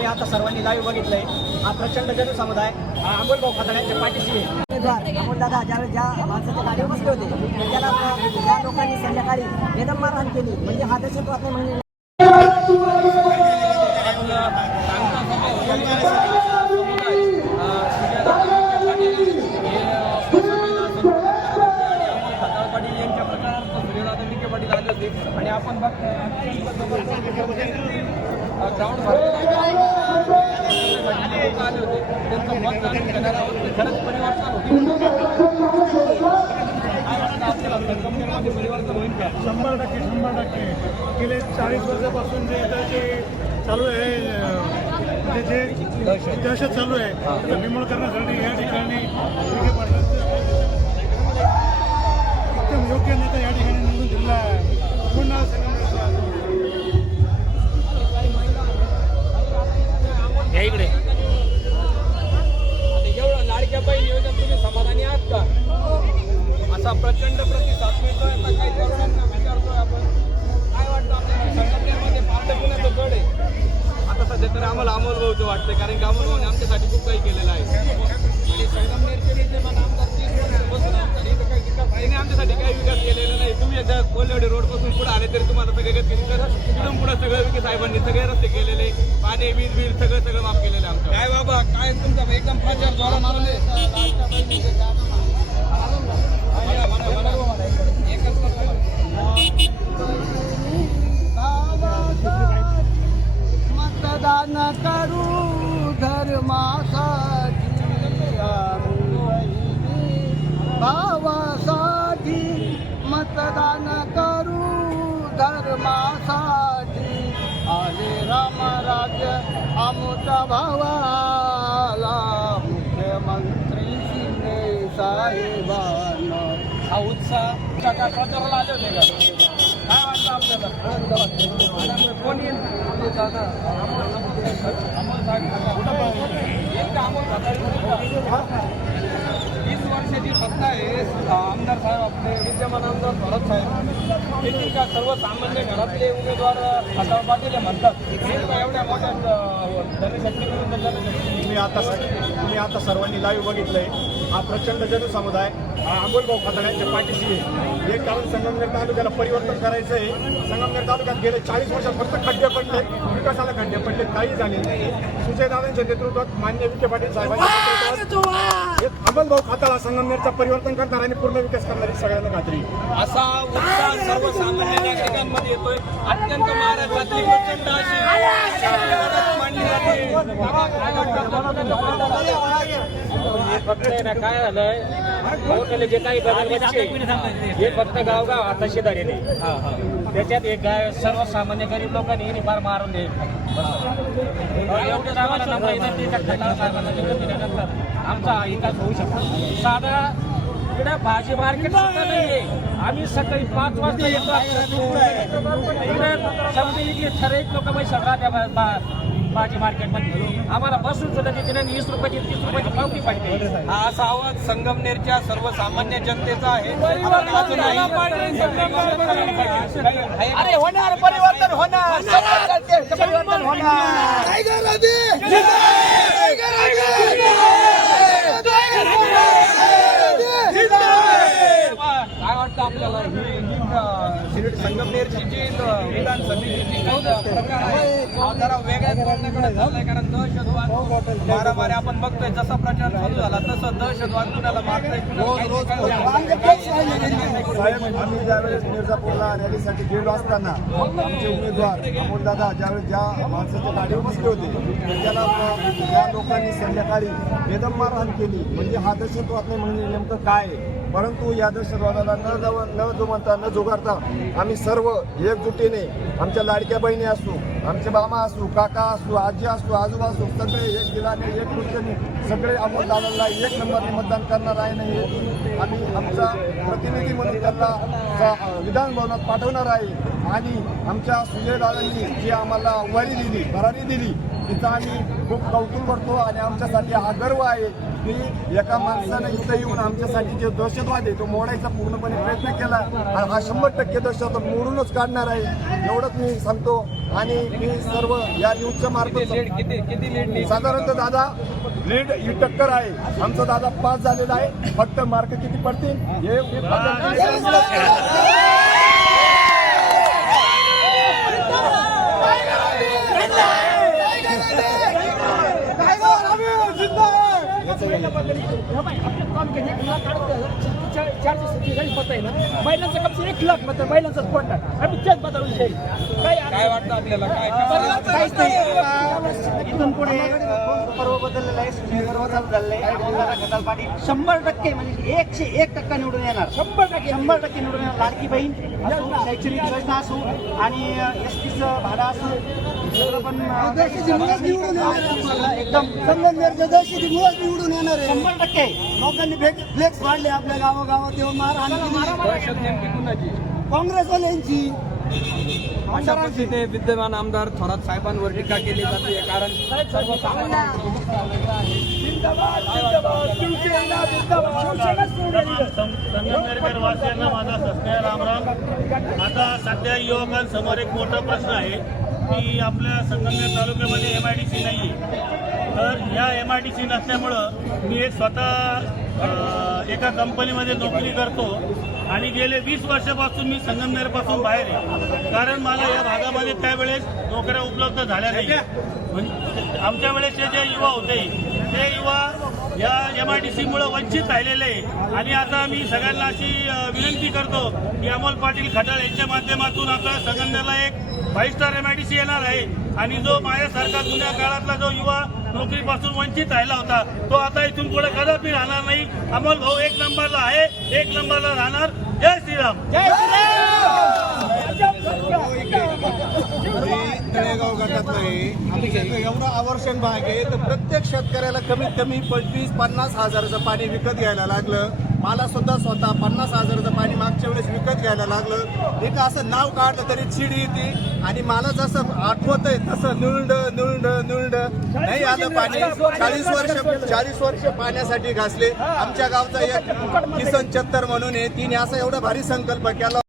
Live बघितलंय हा प्रचंड जनसमुदाय हा अमोलभाऊ खताळ्यांच्या पाठीशी आहे अमोल दादा ज्यावेळेस ज्या माणसाच्या गाडीवर बसले होते त्याला त्या लोकांनी संध्याकाळी बेदम मारहाण केली म्हणजे हा दहशतवाद नाही म्हणजे पाटील यांच्या प्रकारार्थ सूर्यदादा विखे पाटील आले होते आणि आपण बघताय ग्राउंड त्यांचं मत जाणून घेणार आहोत ते खरंच परिवर्तन होईल काय वाटतं आपल्याला संगमनेरमध्ये परिवर्तन होईल का शंभर टक्के शंभर टक्के. गेले चाळीस वर्षापासून जे जे चालू आहे म्हणजे जे दहशत चालू आहे निर्मूळ करण्यासाठी या ठिकाणी विखे पाटलांचं एकदम योग्य नेता या ठिकाणी निवडून दिला आहे. पुन्हा आम्हाला अमोल भाऊचं वाटतंय कारण की अमोल भाऊने आमच्यासाठी खूप काही केलेलं आहे. नाही आमच्यासाठी काही विकास केलेला नाही. तुम्ही एकदा कोल्हेवाडी रोडपासून पुढे आले तरी तुम्हाला सगळे गती तिथून पुढे सगळं विके साहेबांनी सगळे रस्ते केलेले पाणी वीज बिल सगळं सगळं माफ केलेलं आहे आमचं. काय बाबा काय तुमचा एकदम प्रचार जोरात मारले एकच आमच्या भावाला मुख्यमंत्री शिंदे साहेबांना हा उत्साह काय प्रचाराला आले होते का? काय वाटतं आपल्याला. आणि कोण येईल? अमोल साहेब? वीस वर्षाची सत्ता आहे. आमदार साहेब आपले. विद्यमान आमदार भरत साहेब का सर्वसामान्य घरातले उमेदवार खताळ पाटील म्हणतात. एवढ्या मोठ्या जनशक्ती विरुद्ध जनशक्ती तुम्ही आता तुम्ही आता सर्वांनी लाईव्ह बघितलंय. हा प्रचंड जनसमुदाय हा अमोलभाऊ खताळ्यांच्या पाठीशी आहे. एक कारण संगमनेर तालुक्याला परिवर्तन करायचं आहे संगमनेर तालुक्यात गेले चाळीस वर्षात फक्त खड्डे पडले विकासाला खड्डे पडले काही झाले नाही. सुजयदादांच्या नेतृत्वात मान्य विखे पाटील साहेबांच्या अमोलभाऊ खताळा संगमनेरचा परिवर्तन करणार आणि पूर्ण विकास करणारी सगळ्यांना खात्री असा उत्साह सर्वसामान्य नागरिकांमध्ये येतोय. अत्यंत महाराष्ट्रातली प्रचंड अशी लढत मांडली हे फक्त आहे ना काय झालंय? मोठ्याले जे काही बदल बच्चे हे फक्त गावगाव आता शेजारी नाही त्याच्यात एक गाय सर्वसामान्य गरीब लोकांनी हिने फार मारून दे एवढं आम्हाला आहे खताळ साहेबांना निवडून दिल्यानंतर आमचा हा विकास होऊ शकतो. साधा इकडे भाजी मार्केट सुद्धा नाहीये. आम्ही सकाळी पाच वाजता येतो. इकडे समजा इकडे ठराविक लोक पैसा राहत्या बा- बा- भाजी मार्केटमध्ये. आम्हाला बसून सुद्धा तिथे नाही वीस रुपयाची तीस रुपयाची पावती पाहिजे. हा असा आवाज संगमनेरच्या सर्वसामान्य जनतेचा आहे. अरे होणार परिवर्तन होणार. परिवर्तन होणार. काय वाटतं आपल्याला? संगमनेरची जी अं, विधानसभेची जी प्रकार आहे जरा वेगळ्या धोरणाकडे चाललाय कारण दहशतवाद मारामारी आपण बघतोय जसा प्रचार चालू झाला तसं दहशतवाद कुणाला मारतंय आम्ही ज्यावेळेस मिर्झापूरला रॅलीसाठी गेलो असताना आमचे उमेदवार अमोलदादा ज्यावेळेस ज्या माणसाच्या गाडीवर बसले होते त्याला त्या लोकांनी संध्याकाळी बेदम मारहाण केली. म्हणजे हा दहशतवाद नाही म्हणजे नेमकं काय? परंतु या दहशतवादाला न जव न जुमता न जुगारता आम्ही सर्व एकजुटीने आमच्या लाडक्या बहिणी असू आमचे मामा असू काका असू आजी असू आजोबा असू सगळे एक दिलाने एक कृतीने सगळे अमोल दादाला एक नंबरने मतदान करणार आहे नाही आम्ही आमचा प्रतिनिधी म्हणून त्यांना विधानभवनात पाठवणार आहे. आणि आमच्या सुजय दादांनी जी आम्हाला वरी दिली भरारी दिली तिचं आम्ही खूप कौतुक करतो आणि आमच्यासाठी हा गर्व आहे की एका माणसानं इथं येऊन आमच्यासाठी जे दहशतवाद आहे तो मोडायचा पूर्णपणे प्रयत्न केला आणि हा शंभर टक्के दहशतवाद मोडूनच काढणार आहे. एवढंच मी सांगतो. आणि मी सर्व या न्यूजच्या मार्फत लीड किती किती लीड साधारणतः दादा लीड ही टक्कर आहे. आमचा दादा पास झालेला आहे. फक्त मार्क किती पडतील? हे महिलांचं एक लाख आम्ही जाईल काय वाटतं आपल्याला काहीच नाही इथून पुढे पर्व बदललेलं आहे सर्व चालू झालेलं आहे शंभर टक्के म्हणजे एकशे एक टक्का निवडून येणार. शंभर टक्के. शंभर टक्के. निवडून येणार. लाडकी बहीण शैक्षणिक योजना असो आणि एस टीचं भाडं असो निवडून येणार शंभर टक्के. लोकांनी फ्लेक्स मारले आपल्या गावागावात. येऊन कुणाची? काँग्रेसवाल्यांची. अशा पद्धतीने विद्यमान आमदार थोरात साहेबांवर टीका केली जाते कारण संगमनेरकर वासियांना माझा सस्तेय रामराम आता सध्या युवकांसमोर एक मोठा प्रश्न आहे. की आपल्या संगमनेर तालुक्यामध्ये एम आय डी सी नाही आहे तर ह्या एम आय डी सी नसल्यामुळं मी एक स्वतः एका कंपनीमध्ये नोकरी करतो आणि गेले वीस वर्षापासून मी संगमनेरपासून बाहेर आहे. कारण मला या भागामध्ये त्यावेळेस नोकऱ्या उपलब्ध झाल्या नाही म्हणजे आमच्या वेळेसचे जे युवा होते हे युवा या एम आय डी सीमुळं वंचित राहिलेले आहे. आणि आता मी सगळ्यांना अशी विनंती करतो की अमोल पाटील खटाळ यांच्या माध्यमातून आपल्या सगळ्यांना एक five star M I D C येणार आहे. आणि जो माझ्यासारखा जुन्या काळातला जो युवा नोकरीपासून वंचित राहिला होता तो आता इथून पुढे कदापि राहणार नाही. अमोल भाऊ एक नंबरला आहे एक नंबरला राहणार. जय श्रीराम. तळेगाव आहे एवढं आवर्षण भाग आहे तर प्रत्येक शेतकऱ्याला कमीत कमी पंचवीस पन्नास हजाराचं पाणी विकत घ्यायला लागलं. मला सुद्धा स्वतः पन्नास हजाराचं पाणी मागच्या वेळेस विकत घ्यायला लागलं. एक असं नाव काढलं तरी चिड येते. आणि मला जसं आठवत आहे तसं नुळड नुळंड नुळड नाही आलं पाणी. चाळीस वर्ष चाळीस वर्ष पाण्यासाठी घासले. आमच्या गावचा एक किसन चत्तर म्हणून आहे. तिने असा एवढा भारी संकल्प केला